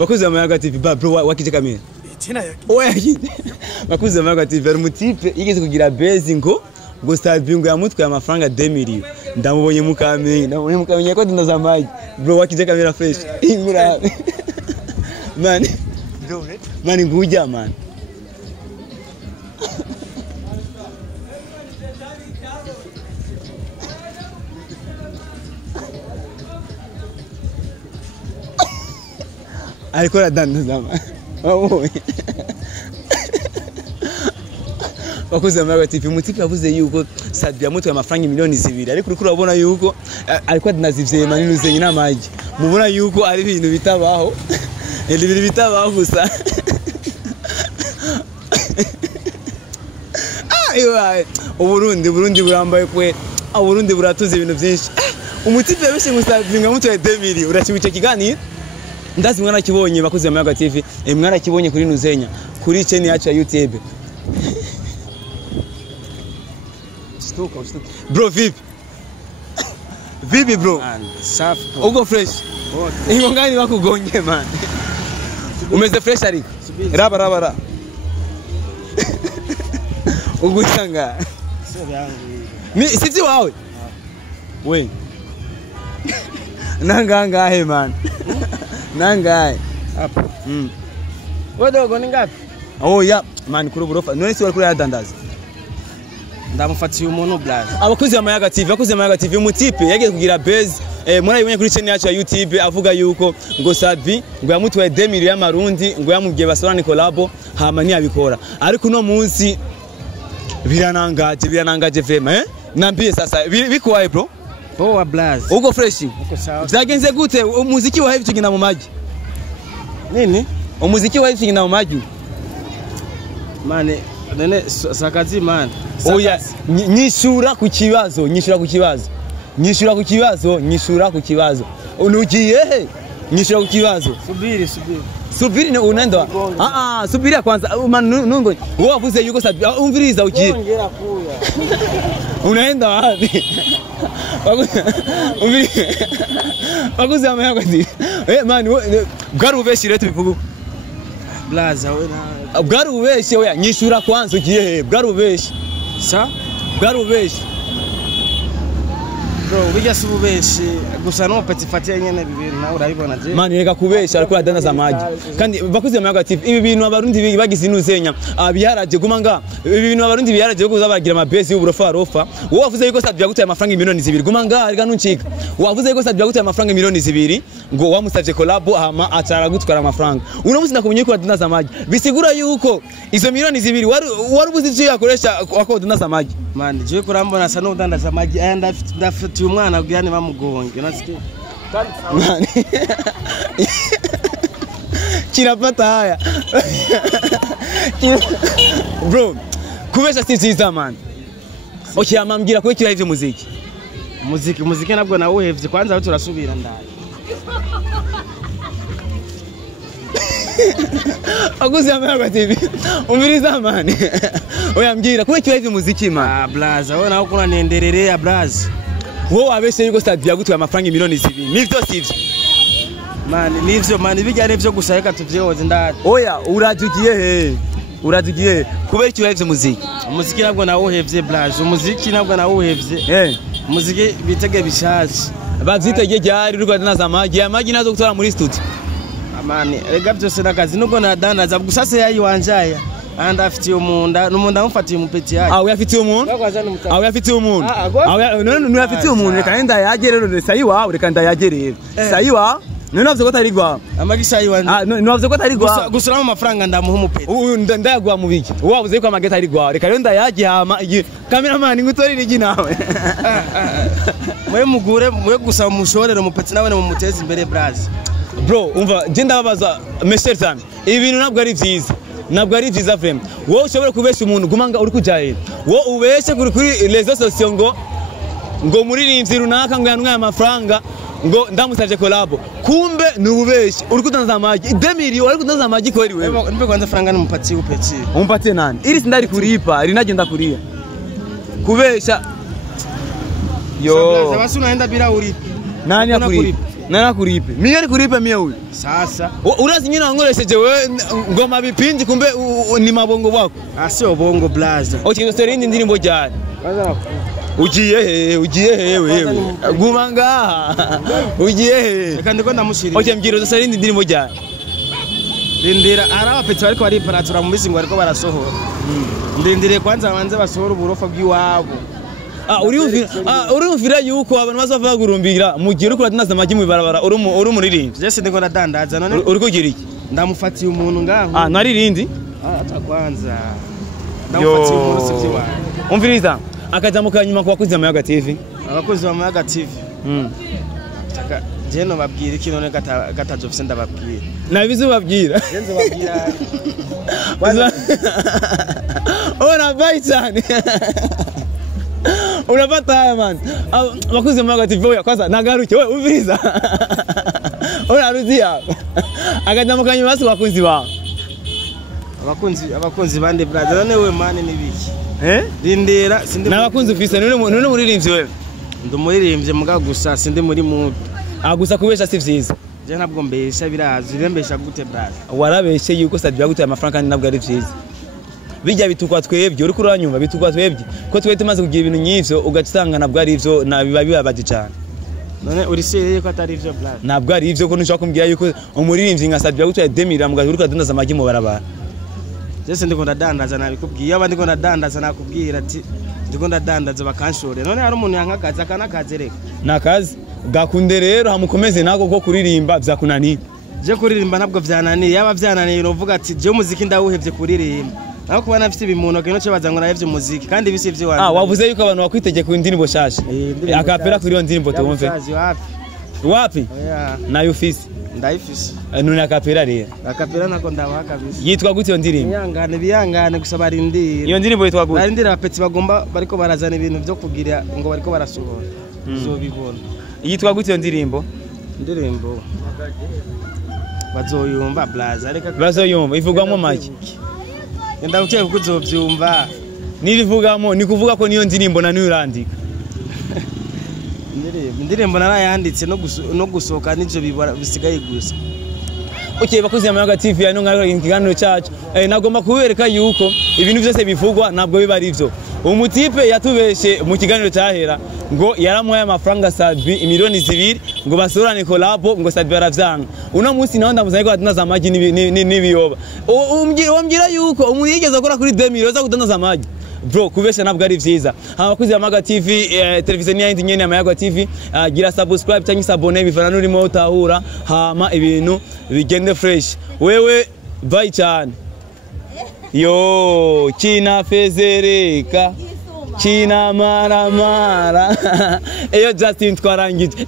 Bakuze Amayaga TV bro wakije kamera. Tena yake. Oya kije. Bakuze Amayaga TV ari mutipe yigeze kugira base ngo Savio yamutwaye amafaranga 2 million. Ndamubonye mukamenye ko ndaza maji. Bro wakije kamera fresh. Ingura. Man. Man nguja man. Alikuwa dandaza man. Bakuze Amayaga TV mutipe yavuze yuko Savio yamutwaye amafaranga miliyoni 2 ariko uriko urabona yuko alikuwa danazivye manini uzenye n'amaji. Mubona yuko ari ibintu bitabaho. Ibintu bitabaho gusa. Uburundi burambaye kwe. Uburundi buratuze ibintu byinshi. Umutipe yabeshe ngo Savio yamutwaye 2 million urakibuce kiganiro. Ndazi mwana kibonye Bakuze Amayaga TV mwana kibonye kuri Nuzenya kuri channel yacu ya YouTube. Stuka. Bro vipi bro Safi. uko fresh ingo ngani bakugonye man umeze fresh ariko raba ugusanga ni sivyi wawe we nangangahe man nangahe hapo Wodogo ni ngapi? Oh ya man kuri burofa none si wari kuri yadandaza Ndamufatiye umuntu blaze. Bakuze Amayaga TV umutipe yagiye kugira base murayibonye kuri channel yacu ya YouTube avuga yuko ngo Savio ngo yamutwaye 2 million y'amarundi ngo yamubwiye basorane collabo hama ntiyabikora ariko no munsi biranangaje vema nambiye sasa bikwaye bro Poa blaze. uko fresh Uko sawa. byagenze gute umuziki wa heavy tugina mu maji Nini? umuziki wa heavy tugina mu maji Mane nene sakazi man. Oya nyishura ku kibazo unugiye he nyishura ku kibazo subiri ne unaenda subiri kwanza nungo wewe wavuze yuko Savio umviriza ugiye Ongera kuya. unaenda wapi Bakuze Amayaga TV man bwari ubeshi rete bivuga Blaze we na. bwari ubeshi oya nyishura kwanza ugiye he bwari ubeshi bwari ubeshi Bro bijya sububeshi gusa no petit fatia nyene bibiri na urabibona je man reka kubesha ariko yadandaza amaji kandi Bakuze Amayaga TV ibi bintu abarundi bagize Nuzenya abiharaje gumanga ibi bintu abarundi biharaje kuza bagira amabase y'uburofa rofa wowe wavuze yuko Savio yagutaye amafaranga miliyoni 2 gumanga ariko nuncika wavuze yuko Savio yagutaye amafaranga miliyoni 2 ngo wamusavye collabo hama acara gutwara amafaranga uno musi ndakumenye ko yadandaza amaji bisigura yuko izo miliyoni 2 wari ubuzi icyo yakoresha akodandaza amaji man je kurambona sa no dandaza amaji aya ndafitiye umwana bwiyane bamugonge nasikiye kirapata haya bro kubesha si cyiza man okay amambwira ko kira ivyo muziki nabwo nawe uhevye kwanza aho turasubira ndaye Bakuze Amayaga TV umviriza man oyambwira ko kira ivyo muziki man blaze wowe nawe kuna nenderere ya blaze wowe wabeshe yuko Savio yagutwaye amafaranga miliyoni 2 nivyo sivyo nivyo man bijyane byo gusa reka tuvyehoze ndade oya uradugiye kubera kira ivyo muziki nabwo nawe uhevye blaze umuziki nabwo nawe uhevye umuziki bitege bishaje bavyitege ryari rugadaza amagi nazo gutora muri studio amani rega byose nakazi nuko nadandaza gusa se yayi wanjaya anda afitiye umunda n'umunda amufatiye umupeti yaje yafitiye umuntu yafitiye umuntu none yafitiye umuntu reka nda yagerero sayiwa reka nda yagerero sayiwa none navyo ko tari gwa amagisa yiwanje navyo ko tari gwa gusura mu mafaranga ndamuha umupeti ndayagwa mu biki wavuze ko amageta ari gwa reka nda yagihama cameraman ngutorire iki nawe mwe gusa mushorero umupeti nawe mumuteze imbere braze bro umva je ndababaza Mr. Sam ibintu nabwo ari vyiza frame wowe ushobora kubesha umuntu gumanga uri kujaye wowe ubeshe kuri les sociaux ngo muririmbyi runaka ngo yanwaye amafaranga ngo ndamusavye collabo kumbe nububeshi uri kudanza amaji 2 million uri kudanza amaji kweli wewe nipe kwanza franga n'umupati upeti umpate nani iri sindari kuripa rinagenda kuria kubesha yo basi unaenda bila uripa nani akuripa Narakuripe. Mimi alikuripa mimi huyu. Sasa Urazi nyina wangoresheje wewe ngoma bipindi kumbe ni mabongo bwako. sio bongo blaza. Okay, serindi ndirimbo cyane. Kwanza Ugiye he wewe. Guma ngaha. Ugiye he. reka ndiko ndamushirira. Okay, mbwira serindi ndirimbo cyane. Rindira arabapeti bariko bariparatura mu mizingo bariko barasohora. Ndindire kwanza banze basohora uburofa bw'iwabo. Urumvira yuko abantu bazava gurumbira mu gihe uri kuratinaza amagi mu barabara uri muririmvye. Jese ndiko ndadandaza none Uri kugira iki? ndamufatiye umuntu ngaho. Naririndi? Ata kwanza. Ndamufatiye umuntu sivyo wawe. Umviriza akajamo kanyuma kwa kuzi Amayaga TV. Abakozi ba Amayaga TV. Taka jeno babwira iki none gataje ofise ndababwira. Nabizi babwira. Jenzo babwira. Ona bai cyane. Unapata haya man. Abakuzi Amayaga TV oya kwanza nagaruke wewe umviriza. Ona ruzia. Akajamo kanyuma basi bakunzi ba. Abakunzi bande brother none we mane nibiki. Rindira sindi. Nabakunzi ufise none muririmbye wewe. Ndumuririmbye muga gusa sindi muri mood. Gusa kubesha si vyiza. Je ntabwo mbesha birazi birembesha gute brother. Warabeshe yuko sadya gute amafaranga kandi nabwo ari vyiza. Bijya bitukwa twebye uri kuranyumva bitukwa twebye ko twe tumaze kugira ibintu nyivyo ugacisanga nabwo ari ivyo nabiba bibabaje cyane. None uri seriye ko atari ivyo brother. Nabwo ari ivyo ko nshaka kumbwira yuko umuririmbyi nka sadya gute demira mugaje uri kudandaza amagi mu barabara. Jese ndiko ndadandaza nabikubwiye abandi ko ndadandaza nakubwira ati ndiko ndadandaza bakanshore none hari umuntu yankagaza akanakaze reka nakazi gakunde rero hamukomeze nako ko kuririmba vyakunaniye je kuririmba ntabwo vyananiye yaba vyananiye uvuga ati je umuziki ndawuhevye kuririmba naho kuba nafite ibimuno kino cyo bazanga nahevye umuziki kandi bisi ivyo wanjye wavuze yuko abantu bakwitegeka ku indirimbo shasha akapera kuri iyo ndirimbo tuwumve wapi nayo ufise ndayifise none akapera rero akapera nako ndabaha kabisa yitwa gute iyo ndirimbo biyangane gusa barindira iyo ndirimbo yitwa gute barindira apeti bagomba bariko barazana ibintu byo kugira ngo bariko barasohora uzobibona yitwa gute iyo ndirimbo bazoyumva blaza reka bazoyumva ivugwamo make ndabukiye kuko uzovyumva nirivugamo ni kuvuga ko niyo ndirimbo na niyo urandika indirimbo narayanditse no gusohoka n'ivyo bisigaye gusa. Okay, bakuzi Amayaga TV ano ngaro ikiganiro cyacu nagomba kubereka yuko ibintu byose bivugwa nabwo biba ari byo. Umutipe yatubeshe mu kiganiro cyahera ngo yaramuhaye amafaranga Sadbi miliyoni 2 ngo basorane collab ngo Sadbi aravyanga. Uno munsi naho ndamuzanye ko adandaza amagi n'ibiyoba. Umbwira yuko umuntu yigeze akora kuri 2 miliyoni zo kudandaza amagi. Bro kubesha nabwo ari vyiza. Abakuzi Amayaga TV televiziyo yindi nyene Amayaga TV gira subscribe cyangwa sabone bivana n'urimo utahura hama ibintu bigende fresh. Wewe bye cyane. Yo kina fezereka kina mara eyo Justin twarangije